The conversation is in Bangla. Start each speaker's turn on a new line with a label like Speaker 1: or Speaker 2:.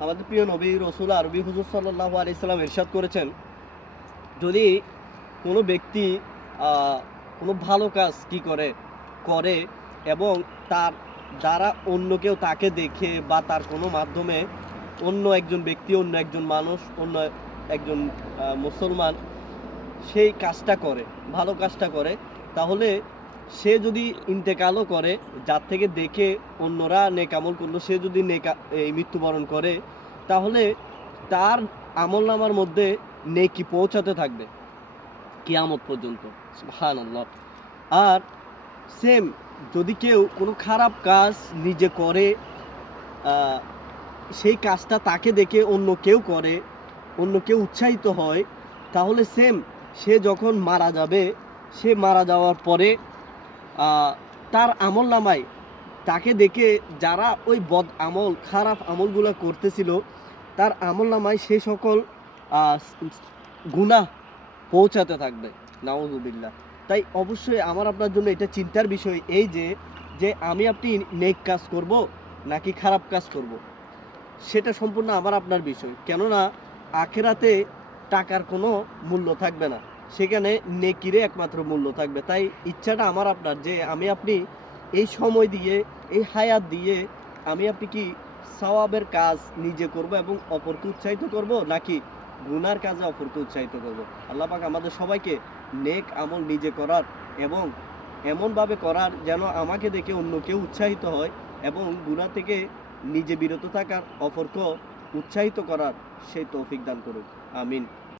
Speaker 1: আমাদের প্রিয় নবী রসুল আরবি হুজুর সাল্লাহ আলাইসাল্লাম ইরশাদ করেছেন, যদি কোনো ব্যক্তি কোনো ভালো কাজ কি করে করে এবং তার দ্বারা অন্য কেউ তাকে দেখে বা তার কোনো মাধ্যমে অন্য একজন ব্যক্তি, অন্য একজন মানুষ, অন্য একজন মুসলমান সেই কাজটা করে, ভালো কাজটা করে, তাহলে সে যদি ইন্তেকালও করে, যার থেকে দেখে অন্যরা নেকামল করল, সে যদি নেকা, এই মৃত্যুবরণ করে, তাহলে তার আমল নামার মধ্যে নেকি পৌঁছাতে থাকবে কিয়ামত পর্যন্ত। সুবহানাল্লাহ। আর সেম যদি কেউ কোনো খারাপ কাজ নিজে করে সেই কাজটা তাকে দেখে অন্য কেউ করে, অন্য কেউ উৎসাহিত হয়, তাহলে সেম সে যখন মারা যাবে, সে মারা যাওয়ার পরে তার আমল নামায়। তাকে দেখে যারা ওই বদ আমল, খারাপ আমলগুলো করতেছিল, তার আমল নামায় সে সকল গুণা পৌঁছাতে থাকবে। নাউজুবিল্লাহ। তাই অবশ্যই আমার আপনার জন্য এটা চিন্তার বিষয় এই যে যে আমি আপনি নেক কাজ করব নাকি খারাপ কাজ করব? সেটা সম্পূর্ণ আমার আপনার বিষয়। কেননা, আখেরাতে টাকার কোনো মূল্য থাকবে না। সেখানে নেকিরে একমাত্র মূল্য থাকবে। তাই ইচ্ছাটা আমার আপনার যে আমি আপনি এই সময় দিয়ে, এই হায়াত দিয়ে আমি আপনি কি সওয়াবের কাজ নিজে করব এবং অপরকে উৎসাহিত করব, নাকি গুনার কাজে অপরকে উৎসাহিত করব? আল্লাহ পাক আমাদের সবাইকে নেক আমল নিজে করার এবং এমনভাবে করার যেন আমাকে দেখে অন্য কেউ উৎসাহিত হয় এবং গুনাহ থেকে নিজে বিরত থাকার অপরকে উৎসাহিত করার সেই তৌফিক দান করুক। আমিন।